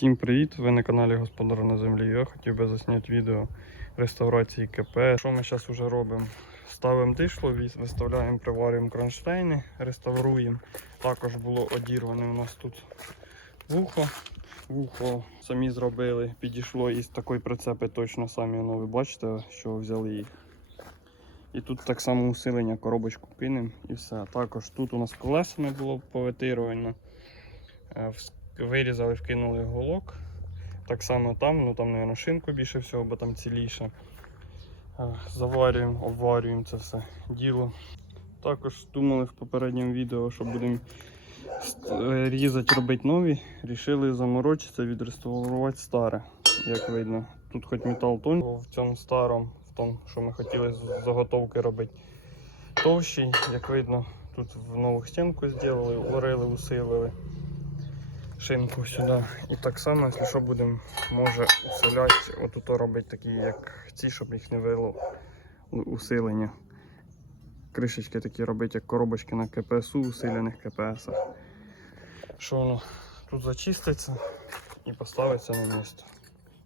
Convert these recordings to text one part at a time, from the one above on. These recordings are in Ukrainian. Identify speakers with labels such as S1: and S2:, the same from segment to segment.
S1: Всім привіт! Ви на каналі Господар на землі. Я хотів би засняти відео реставрації КП. Що ми зараз вже робимо? Ставимо дишло, виставляємо, приварюємо кронштейни, реставруємо. Також було одірване у нас тут вухо. Вухо самі зробили, підійшло із такої прицепи точно самі воно, ви бачите, що взяли їх. І тут так само усилення, коробочку кинемо і все. Також тут у нас колеса не було повитирувано. Вирізали, вкинули голок. Так само там, ну там, мабуть, шинку більше всього, бо там ціліше. Заварюємо, обварюємо це все діло. Також думали в попередньому відео, що будемо е, різати, робити нові. Рішили заморочитися, відреставрувати старе, як видно. Тут хоч метал тонкий, в цьому старому, в тому, що ми хотіли з заготовки робити, товщий, як видно, тут в нову стінку зробили, урили, усилили шинку сюди. І так само, якщо що, будемо, може усиляти, отут робити такі, як ці, щоб їх не вило усилення. Кришечки такі робити, як коробочки на КПСУ, усилених КПСах. Що воно тут зачиститься і поставиться на місце.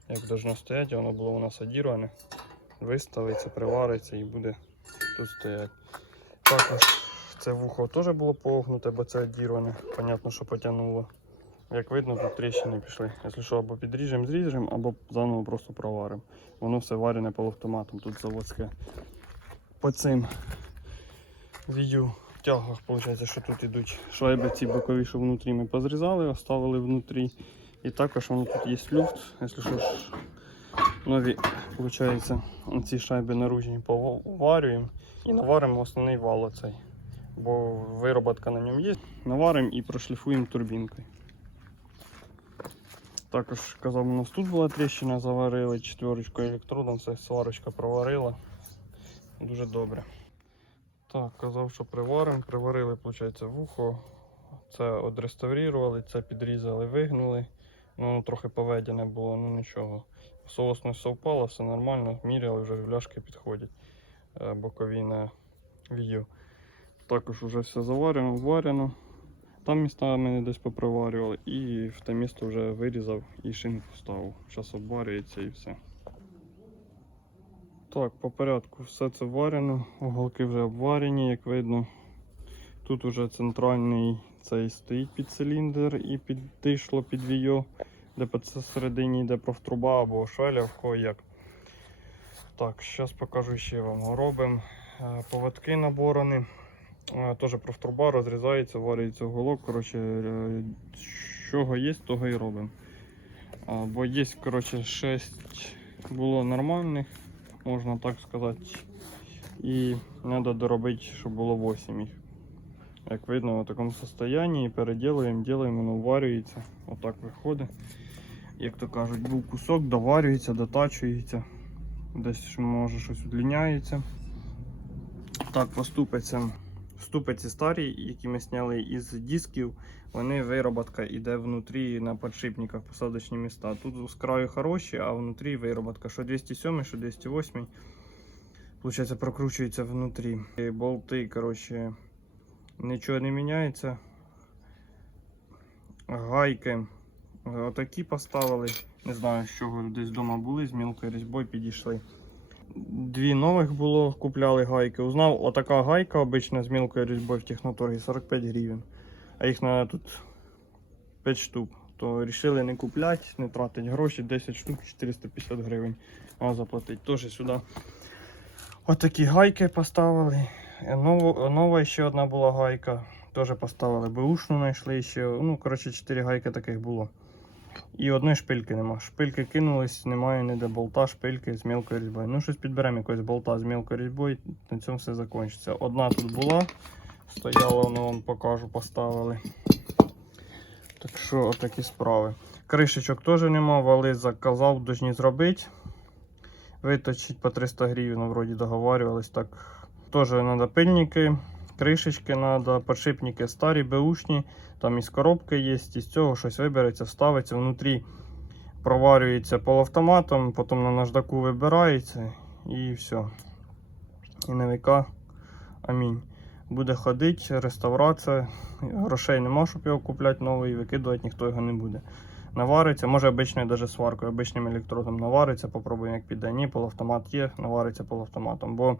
S1: Як должно стояти, воно було у нас одірване. Виставиться, привариться і буде тут стояти. Також це вухо теж було погнуте, бо це одірване. Понятно, що потягнуло. Як видно, тут тріщини пішли. Якщо що, або підріжемо, зріжемо, або заново просто проваримо. Воно все варене полуавтоматом, тут заводське. По цим відео тягах, виходить, що тут йдуть шайби ці бокові, що внутрі ми позрізали, оставили внутрі. І також воно тут є люфт, якщо що нові, виходить, ці шайби наружні поварюємо і наваримо основний вал оцей. Бо вироботка на ньому є. Наваримо і прошліфуємо турбінкою. Також казав, у нас тут була тріщина, заварили четверочку електродом, все сварочка проварила. Дуже добре. Так, казав, що приваримо. Приварили, виходить, вухо. Це одреставрували, це підрізали, вигнули. Ну, трохи поведене було, ну нічого. Соус не все нормально, міряли, вже ляшки підходять е, бокові на відео. Також вже все заварено, варено. Там міста мене десь поприварювали і в те місто вже вирізав і шинку ставив. Зараз обварюється і все. Так, по порядку все це варено, уголки вже обварені, як видно. Тут вже центральний цей стоїть під циліндр і підійшло під війо, де посередині йде профтруба або швеля, кого як. Так, зараз покажу ще вам. Робимо е, поводки наборани. Е, Теж профтруба розрізається, варюється уголок. Коротше, е, чого є, того і робимо. Бо є, коротше, 6 було нормальних, можна так сказати. І треба доробити, щоб було 8 їх. Як видно, в такому стані переділуємо, ділаємо, воно варюється. Отак виходить. Як то кажуть, був кусок, доварюється, дотачується. Десь може щось удлиняється. Так, поступиться. Ступиці старі, які ми зняли із дисків, вони вироботка йде внутрі на подшипниках посадочні міста. Тут з краю хороші, а внутрі вироботка. Що 207, що 208. Получається, прокручується внутрі. Болти, коротше, нічого не міняється. Гайки отакі поставили. Не знаю, з чого десь вдома були, з мілкою різьбою підійшли. Дві нових було, купляли гайки. Узнав, отака гайка обична з мілкою різьбою в техноторгі 45 гривень. А їх на тут 5 штук. То вирішили не купляти, не тратити гроші, 10 штук 450 гривень. Заплатити. Теж сюди. Отакі гайки поставили. Ново, нова ще одна була гайка. Теж поставили бушну знайшли ще. Ну, коротше, 4 гайки таких було. І одної шпильки нема. Шпильки кинулись, немає ніде болта, шпильки з мілкою різьбою. Ну, щось підберемо якогось болта з мілкою різьбою, на цьому все закінчиться. Одна тут була, стояла, воно вам покажу, поставили. Так що, отакі справи. Кришечок теж нема, вали заказав, должні зробити. Виточить по 300 гривень, ну, вроді договарювались. Так. Теж треба пильники, кришечки треба, подшипники старі, беушні. Там із коробки є, із цього щось вибереться, вставиться внутрі, проварюється полуавтоматом, потім на наждаку вибирається і все. І на віка амінь. Буде ходити, реставрація. Грошей нема, щоб його купляти новий, викидувати ніхто його не буде. навариться. Може обичною даже сваркою, обичним електродом навариться, попробуємо, як піде. Ні, полуавтомат є, навариться полуавтоматом. Бо,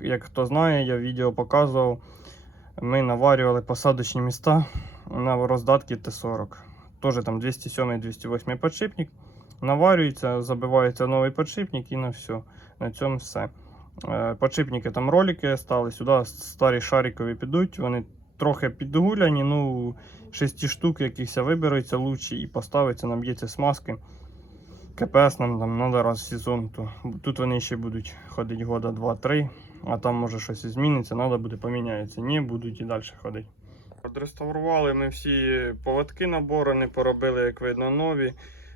S1: як хто знає, я відео показував, ми наварювали посадочні міста на роздатки Т-40. Теж там 207-208 подшипник. Наварюється, забивається новий подшипник і на все. На цьому все. Е, Подшипники там ролики стали, сюди старі шарикові підуть, вони трохи підгуляні, ну 6 штук якихось виберуться лучші і поставиться, наб'ється смазки. КПС нам там треба раз в сезон, то тут вони ще будуть ходити года 2-3, а там може щось і зміниться, треба буде поміняється. Ні, будуть і далі ходити. Відреставрували ми всі поводки набору, не поробили, як видно, нові,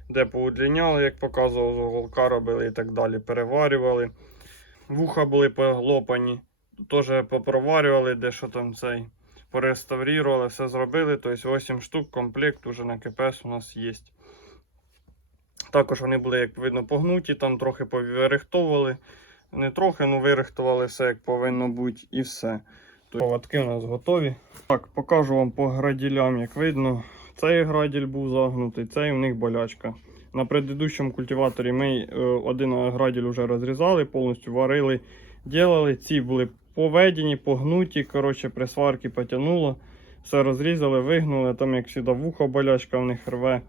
S1: де поудліняли, як показував, з уголка робили і так далі. Переварювали. Вуха були полопані, теж попроварювали, де що там цей. Пореставрували, все зробили. Тобто 8 штук, комплект уже на КПС у нас є. Також вони були, як видно, погнуті, там трохи повирихтовували. Не трохи, ну вирихтували все як повинно бути і все. Поводки у нас готові. Так, покажу вам по граділям, як видно. Цей граділь був загнутий, цей у них болячка. На предыдущому культиваторі ми е, один граділь вже розрізали, повністю варили, ділили. Ці були поведені, погнуті. Коротше, при сварці потягнуло. Все розрізали, вигнули. Там, як завжди, вухо болячка в них рве.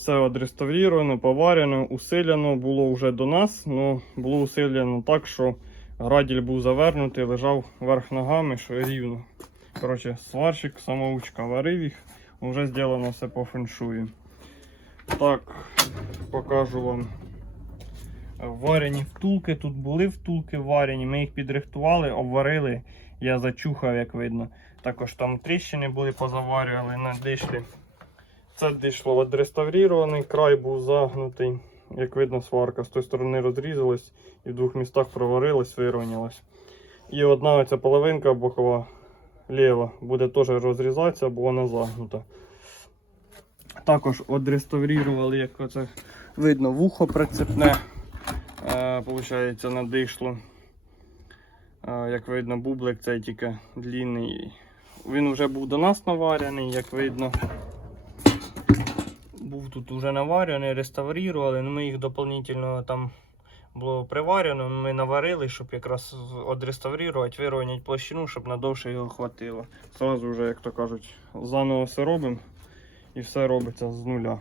S1: Все відреставрировано, поварено, усилено було вже до нас. Ну, було усилено так, що граділь був завернутий, лежав вверх ногами, що рівно. Коротше, сварщик, самоучка варив їх, вже зроблено все по феншую. Так, покажу вам. Варені втулки. Тут були втулки варені, ми їх підрихтували, обварили. Я зачухав, як видно. Також там тріщини були, позаварювали на дишлі. Це дишло відреставрований, край був загнутий. Як видно, сварка з тої сторони розрізалась і в двох містах проварилась, вирівнялась. І одна оця половинка бокова ліва буде теж розрізатися, бо вона загнута. Також відреставрували, як оце видно, вухо прицепне. Е, получається, надишло. Е, як видно, бублик цей тільки длинний. Він вже був до нас наварений, як видно. Був тут вже наварений, реставрували, ну ми їх дополнительно там було приварено, ми наварили, щоб якраз відреставрувати, вирівняти площину, щоб надовше його хватило. Зразу вже, як то кажуть, заново все робимо і все робиться з нуля.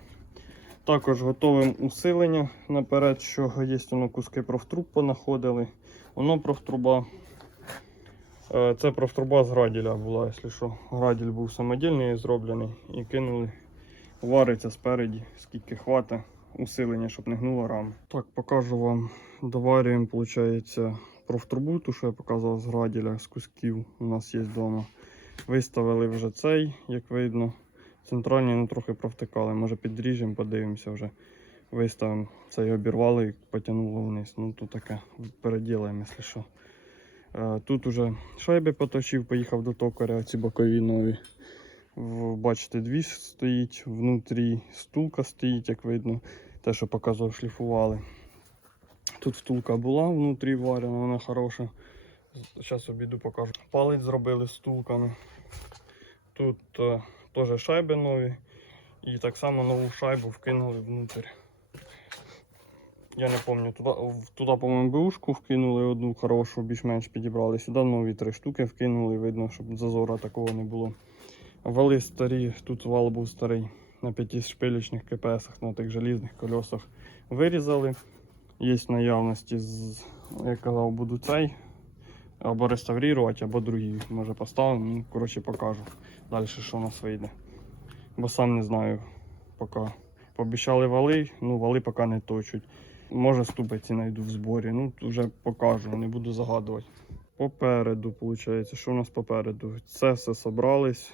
S1: Також готовим усилення наперед, що є воно куски профтруб понаходили. Воно профтруба. Е, Це профтруба з граділя була, якщо що. Граділь був самодільний зроблений і кинули. Вариться спереді, скільки хвата усилення, щоб не гнула рама. Так, покажу вам. Доварюємо, виходить, профтрубу, ту, що я показував з граділя, з кусків у нас є вдома. Виставили вже цей, як видно. Центральні ну, трохи провтикали. Може підріжемо, подивимося вже. Виставимо цей обірвали і потягнуло вниз. Ну тут таке переділаємо, якщо що. Е, Тут уже шайби поточив, поїхав до токаря, ці бокові нові. Бачите, дві стоїть, внутрі стулка стоїть, як видно, те, що показував, шліфували. Тут втулка була внутрі варена, вона хороша. Зараз обіду покажу. Палець зробили з втулками. Тут е, теж шайби нові. І так само нову шайбу вкинули внутрь. Я не пам'ятаю, туди по-моєму, бушку вкинули одну хорошу, більш-менш підібрали. Сюди нові три штуки вкинули, видно, щоб зазора такого не було. Вали старі, тут вал був старий на п'ятишпилічних КПСах, на тих желізних кольосах. Вирізали. Є в наявності, як казав, буду цей. Або реставрувати, або другий. Може поставимо. Ну, коротше, покажу. Далі що у нас вийде. Бо сам не знаю поки. Пообіцяли вали, ну вали поки не точуть. Може ступиці знайду в зборі. Ну, вже покажу, не буду загадувати. Попереду, виходить, що у нас попереду? Це все собрались.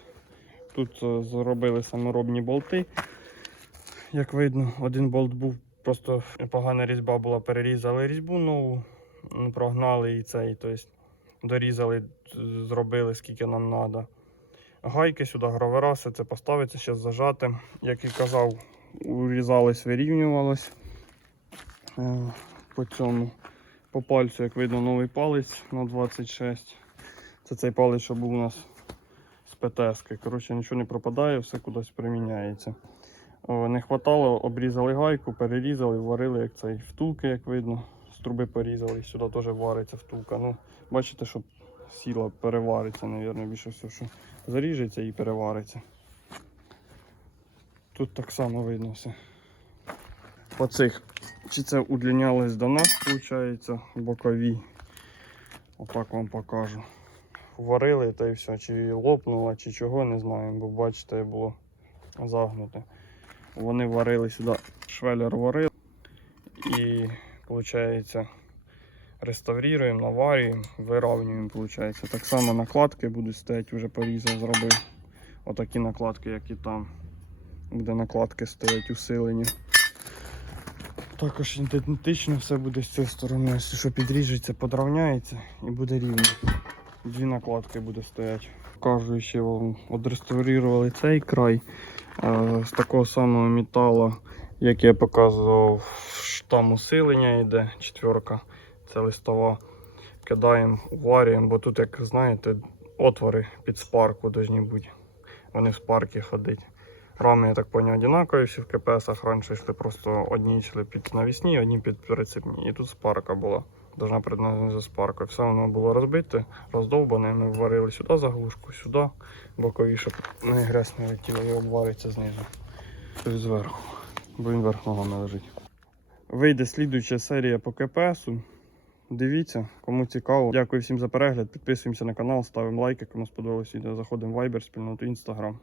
S1: Тут е, зробили саморобні болти. Як видно, один болт був, просто погана різьба була, перерізали різьбу нову, прогнали і цей, тобто дорізали, зробили скільки нам треба. Гайки сюди, гравера, це поставиться, зараз зажати. Як і казав, урізалось, вирівнювалось. Е, По цьому, по пальцю, як видно, новий палець на 26. Це цей палець, що був у нас з ПТС. Коротше, нічого не пропадає, все кудись приміняється. Не хватало, обрізали гайку, перерізали, варили як цей втулки, як видно. З труби порізали, сюди теж вариться втулка. Ну, бачите, що сіла перевариться, мабуть, більше все, що заріжеться і перевариться. Тут так само видно все. По цих, чи це удлінялось до нас, виходить, бокові. Отак вам покажу. Варили та і все, чи лопнуло, чи чого, не знаю, бо бачите, було загнуте. Вони варили сюди, швелер варив і, виходить, реставруємо, наварюємо, виравнюємо, виходить. Так само накладки будуть стояти, вже порізав, зробив. Отакі накладки, як і там. Буде накладки стоять усилені. Також ідентично все буде з цієї сторони. Якщо що підріжеться, подравняється і буде рівно. Дві накладки буде стояти. Кажу, ще вам відреставрували цей край е, з такого самого металу, як я показував, там усилення йде, четверка, це листова. Кидаємо, варюємо, бо тут, як знаєте, отвори під спарку повинні бути. Вони в спарки ходять. Рами, я так поняв, однакові всі в КПСах. Раніше йшли просто одні йшли під навісні, одні під прицепні. І тут спарка була. Должна предназначена за спаркою. Все воно було розбите, роздовбане. Ми варили сюди заглушку, сюди, бокові, щоб не грязь не летіла і обвариться знизу. Зверху, бо він верх ногами лежить. Вийде слідуюча серія по КПСу. Дивіться, кому цікаво. Дякую всім за перегляд. Підписуємося на канал, ставимо лайки, кому сподобалось. Заходимо в Viber, спільноту Instagram.